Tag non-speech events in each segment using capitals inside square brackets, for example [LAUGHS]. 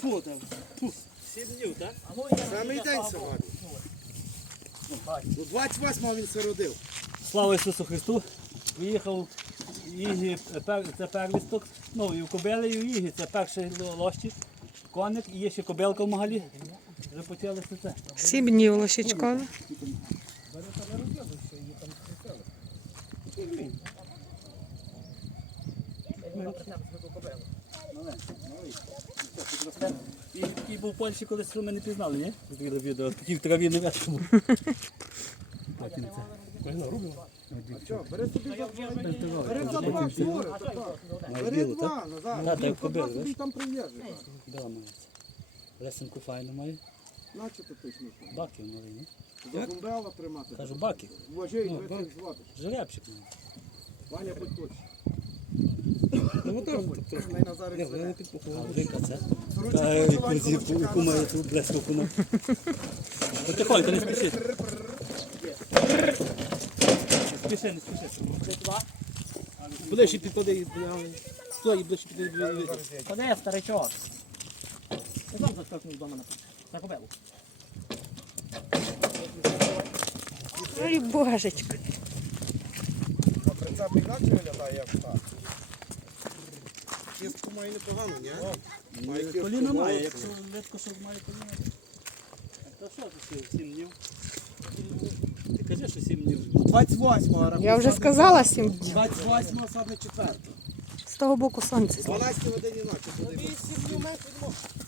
Там. Сім днів, так? Самий день сьогодні. Ну, 28-го він це родив. Слава Ісусу Христу! Приїхав Ігі, е, це первісток, ну і в кобили, і в Ігі, це перший ло- лощі, коник, і є ще кобилка в магалі. Вже почалося це. Сім днів лошічкові. І такий був в Польщі колись, що ми не пізнали, ні? Зустріли відео, такий в траві не вешому. Потім це. Що, бери собі за Без. Бери за два шнури, та так. Має Бери два, Назар. Так, так, Білу, кобили, собі там прив'яжи. Біла мається. Лесенку файну має. Наче ти пишеш. Баків малий, ні? За гумбела тримати. Кажу, баків. І Ну, цих зводиш. Жеребчик має. Ваня, будь тут. Ну так. Най Назар Ні, і вони не це. А вика це. Коротше, Та й працювати кузі, коло кума, я тут блеску кума. Потихоньку, не спіши. Не спіши, не спіши. Ближче підклади і Сюди і ближче підклади. Ходи, старичок. Ти сам заскакнув вдома на на Ой, божечко. А прицеп інакше виглядає, як так. Кістку має непогано, ні? Має кістку Коліна має, якщо литко, що має коліна. Та що ти? Сім днів? Ти кажи, що сім днів. 28-го рахуй. Я вже сказала сім днів. 28-го, саме 4 З того боку сонце. 12 годині ночі буде.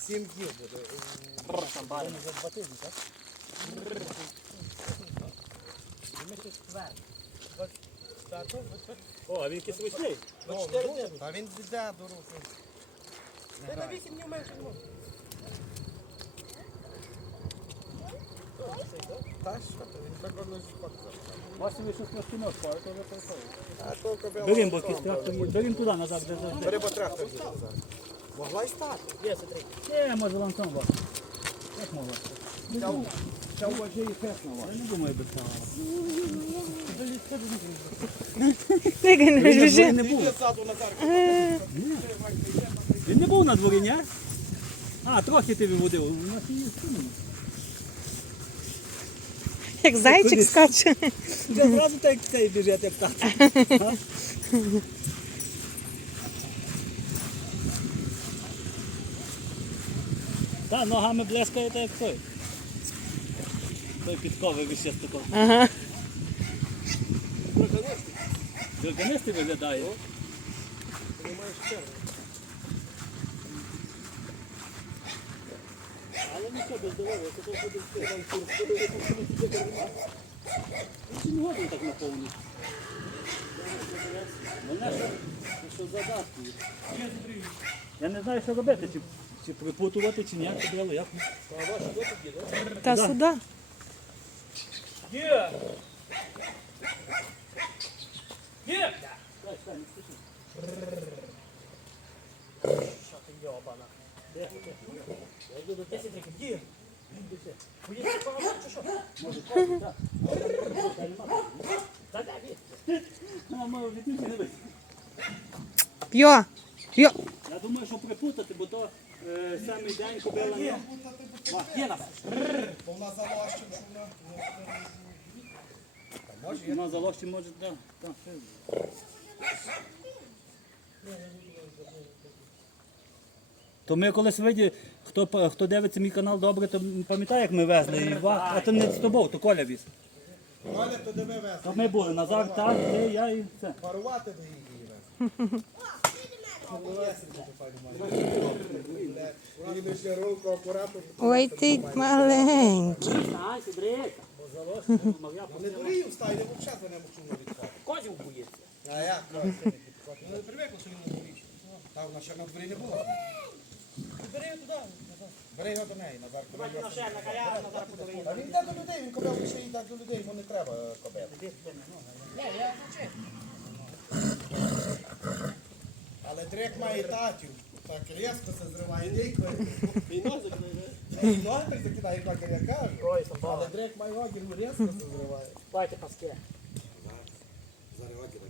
7 днів буде. О, а він якийсь весний. А він йде до руки. Та що ти, він так воно. Бачите, ви щось трошки нос, а то вже приходить. А то кобила. Берім, бо якийсь трактор є. Берім туди, назад, де завжди. Бери бо трактор їде. Могла й стати. Є, смотри. Ні, може вам там вас. Як могла? Ця вважає і чесно. Я не думаю, без не Він не був. Він не був на дворі, ні? А, трохи ти виводив. У нас є сумні. Як зайчик скаче. Я зразу так цей біжить, як так. [LAUGHS] Так, ногами блескає, так як той. Той підковий вище такого. Ага. Драконисти виглядає. Але нічого, без здоров'я, це то буде все. Чи не годен так наповнити? Мене що, що. Я не знаю, що робити, чи, чи припутувати, чи ні, кобилу, як. Та сюди. Десять. Є. Чи що? Та? А, ми не. Йо. Йо. Я думаю, що припутати, бо то е, самий день кобила не. Є на Бо вона залащив, що вона... Вона за лощі може, да. То ми колись виді, хто, хто дивиться мій канал добре, то пам'ятає, як ми везли її, а то не з тобою, то Коля віз. Валя, то диви вез. То ми були, Назар, так, ти, я і це. Парувати до її вез. Він ще руку акуратно. Ой, ти маленький. Не дурію встань, не за ним шумно відходить. Козів боїться. А як? Ну не привикли, що він на дворі. Та вона ще на дворі не було. Бери його туди. Бери його до неї, Назар. Бачу його- подивись. А він йде до людей, він кобел ще йде до людей, йому не треба кобел. Не, я хочу. Але дрек має татів. Так різко це зриває дійко. І І ноги закидає, як я кажу. Але дрек має одір, різко це зриває. Бачите, паски. Зараз одір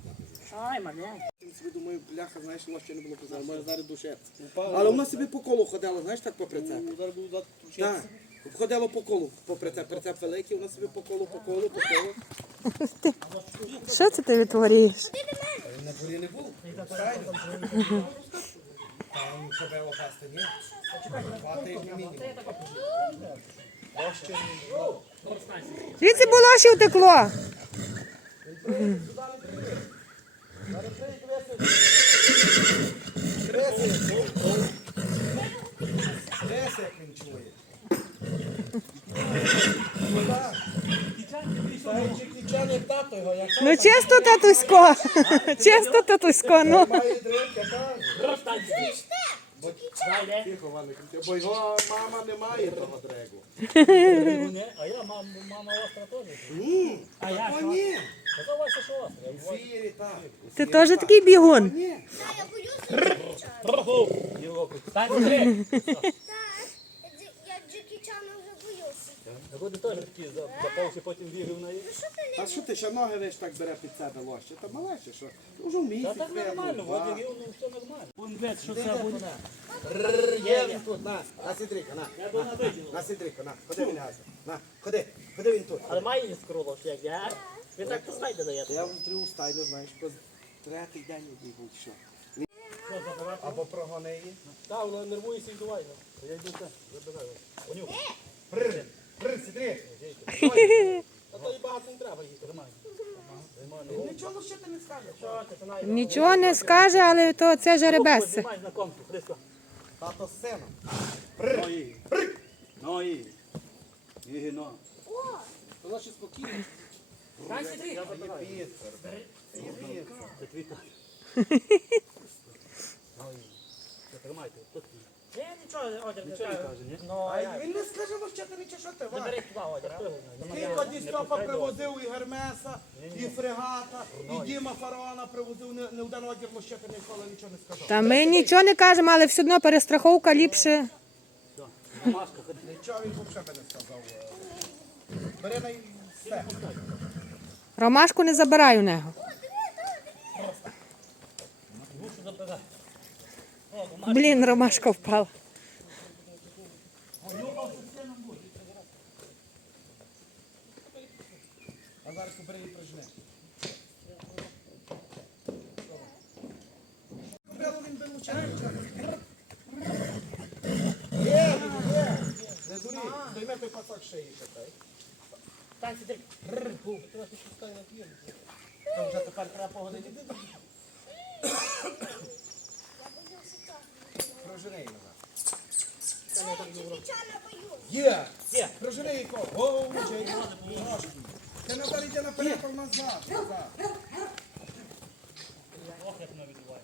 так Ай, мене. Я собі думаю, бляха, знаєш, воно ще не було казано, може зараз душе. Але вона собі по колу ходила, знаєш, так по прицепу. Зараз буду дати Так. Ходило по колу по прицеп. Прицеп великий, вона собі по колу, по колу, по колу. Що це ти відтворюєш? Не був. [LAUGHS] Там кобело пасти, ні? Два тижні мінімум. Звідси було ще втекло. Десь як він чує. Чекічаний тато його, як Ну чисто татусько. [LAUGHS] Чисто татусько, ну. має дринка, так? Тихо, Ваня, бо його мама не має того дрегу. А я, мама, мама остра теж. Ні, А я що? ні. Казалося, що остра. У фірі, так. Ти теж такий бігун. Ні. Стань сюди. Я А буде теж такі запавши, потім вірив на їх. А що ти ще ноги виш так бере під себе ложче? Та мале ще що? Уже в Та так нормально, воді рівно, все нормально. Вон що це буде. Є він тут, на, на Сідрика, на. Я би на. На Сідрика, на. Ходи він газа. На, ходи, ходи він тут. Але має іскру як я. Ви так то знаєте, дає. Я внутрі у стайну, знаєш, по третій день був, що. Або прогони її. Так, вона нервується і давай. Я йду це, забираю. Понюх. Прир, Нічого ще ти не скажеш. Нічого не скаже, але то це жеребець. Тато з сином. Ну і. Ну ну. Ще спокійно. Це твій. Ну тримайте, тут твій. Ні, нічого, Одір, не Нічого не скаже. каже, ні? Ну, а А як? він не скаже, ну що ти нічого, що ти. Забери туди, Одір. Хто? Ти тоді Степа привозив і Гермеса, і Фрегата, і Діма Фараона привозив, не, не один одір, ну ніколи нічого не сказав. Та ми нічого не кажемо, але все одно перестраховка ліпше. Нічого він взагалі не сказав. Бери на все. Ромашку не забирай у нього. Душу забирай. Блін, ромашка впала. А зараз. Є, є. Не дурі, дойме той пасок шиї ще той. Стань сюди. То вже тепер треба погодити. Прожени її назад. Джекі Чана боюся. Є! Є. Прожени її кого? Голову мучай. Трошки. Ти наперед йде наперед, а назад. Назад. Ох, як вона відбуває.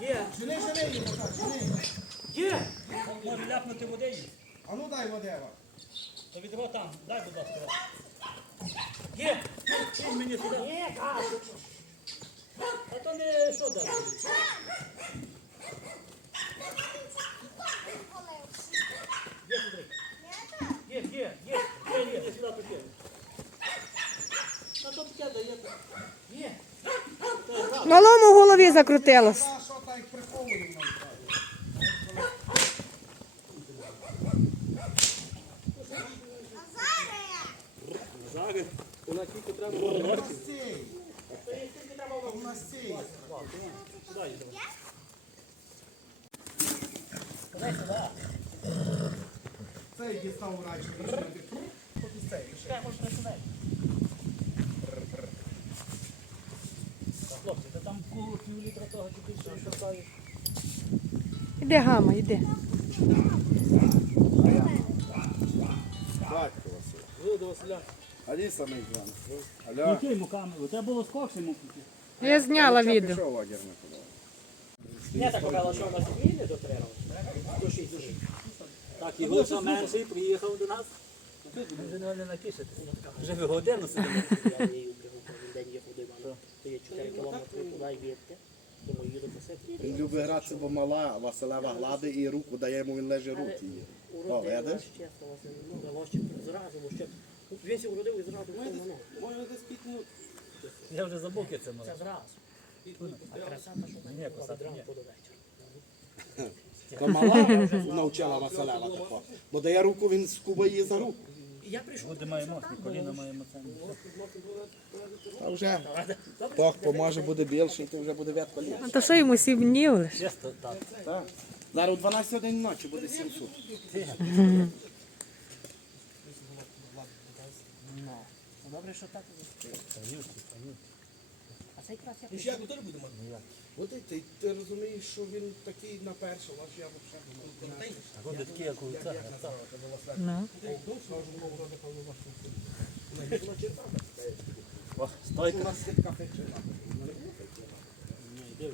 Є. Жени, жени її назад, жени. Є. Може ляпнути води? А ну дай водева. То відро там, дай, будь ласка. Є! Кинь мені сюди. Є, кажу. А то не що дати? Сюди. Є, є, є. Є, є, є, сюди таке. А то таке дає. Є. Малому в голові закрутилось. Що так приховує. Вона тільки треба. У нас цей. У нас цей. Сюди йди. Цей дістав врач. От і цей. Чекай, може, не сюди. Хлопці, ти там пів літра того чи більше шукаєш. Іди, гама, іди. Батько Василь. Ви до Василя. Аліса ми Іван. Який йому? У тебе було скокси йому купити. Я зняла відео. Я так казала, що у нас зміни до тренера. Шість дуже. Так, і Гуша менший приїхав до нас. Вже не напишете. Вже ви годину сидимо. Я її кожен день ходив, то є 4 кілометри туди і відти. Думаю, їду по сеті. Він любить гратися, бо мала, Василева глади і руку дає йому, він лежить руки її. О, видиш? ну, зразу, лощик. Він сі уродив і зразу. Може десь пітну. Я вже забув, яке це Це мало. зразу. А красота, що в мене була ранку до вечора. То мала навчила Васиlela тако. Бо дає руку, він скубає її за руку. Я прийшов. Буде має моцні, коліна має моцні. А вже Бог поможе, буде більше, то вже буде ветко ліпше. А то що йому сім днів лише? Чисто так. Так. Зараз у 12 годин ночі буде 7 суток. Ну, добре, що так. А цей крас я І ще як теж буде мати. От і ти, ти розумієш, що він такий на першому, аж я взагалі думаю. Буде такі, як у цього. Ну. О, У Стойка. нас сітка фекчина.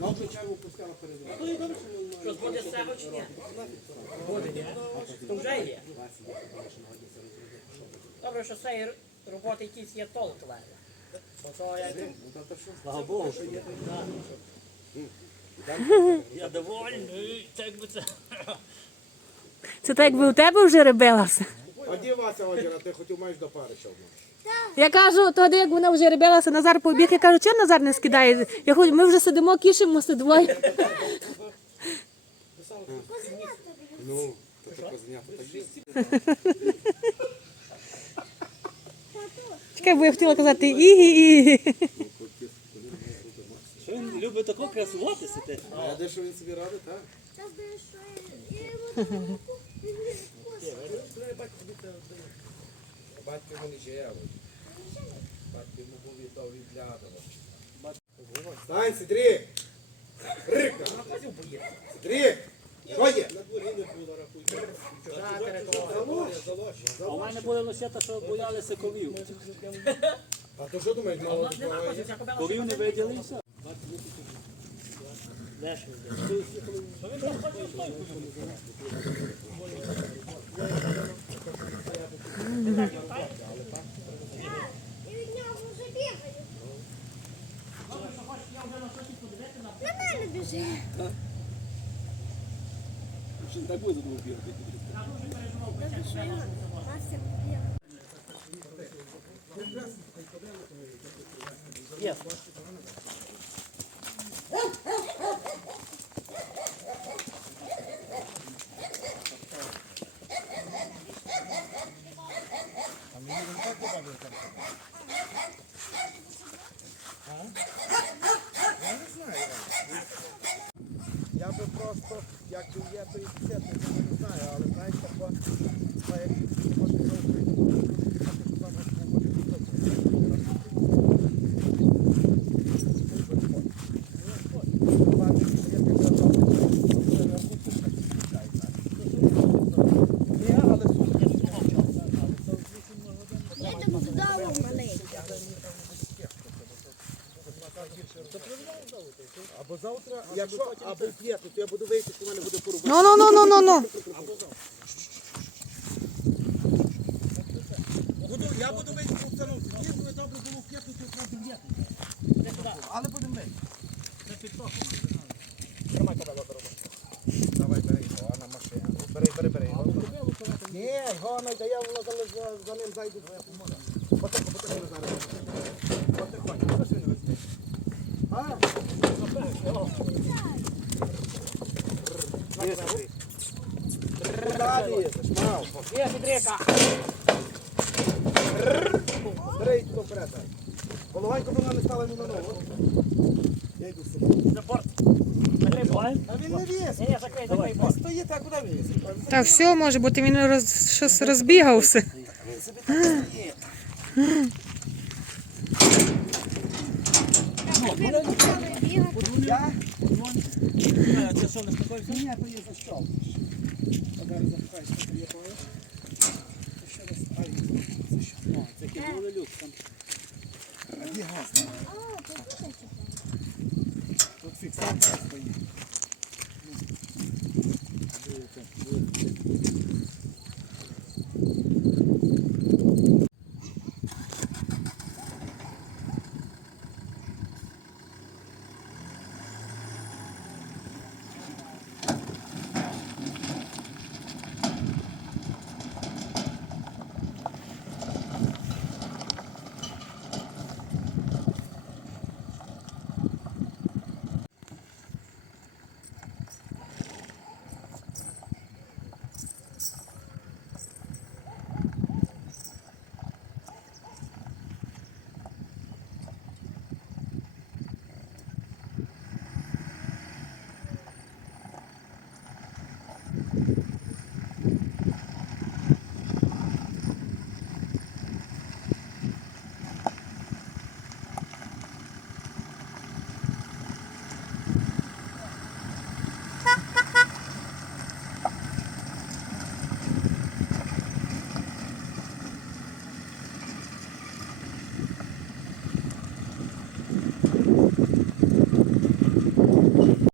Ну, звичайно, пускала перед Щось буде з чи ні? Буде, ні? То вже є. Добре, що цієї роботи якийсь є толк як... Слава Богу, що є. Я довольний. Так би це. Це так якби у тебе вже рибилася. А де Вася озера, ти хотів маєш до пари ще? Я кажу, тоді як вона вже рибилася, Назар побіг, я кажу, чого Назар не скидає? Я кажу, ми вже сидимо, кішимося двоє. Ну, то тако знято так Чекай, бо я хотіла казати ігі, ігі. Що він любить таку красуватися? ти? А я де що він собі радить, так? Та знаєш, що я йому дам руку, він. Батько йому не жив. Батько йому був віддав відглядало. Стань, сидрі! Рика! Сидрі! Що є? А у мене були лошата, що боялися ковів. А то що думаєш, мало такого є? Ковів не виділи і все. Я від нього вже бігаю. На мене біжи. Що не так буде задумав бігати. Добре, що я Вася побігла. Є. Я би би є, то і то я не знаю, але знаєш, тако, та як може маленький. Або завтра, якщо, або п'ятницю, я буду вийти, в. Ну, ну, ну, ну, ну, ну. Буду, я буду вийти по установці. Дійсно, добре було в п'ятницю, якраз дев'ятницю. Але будемо вийти. Тримай тебе роботи. Давай, бери його, а на машину. Бери, бери, бери. Ні, його не дає, воно за, ним зайду. Потихо, потихо зараз. Потихоньку, що ж? А? Лізеш, мав? Є, йди вперед. Вона не стала ні на ногу. Він не віз? Та все може бути, він роз, щось розбігався. Собі так стоїть. Я? Це що, не спокійно? Ні, то є за що. А зараз запхай, що є поїзд. Ще раз. Ай, це що? Ну, Це там. люк там. А де газ? Тут фіксація стоїть.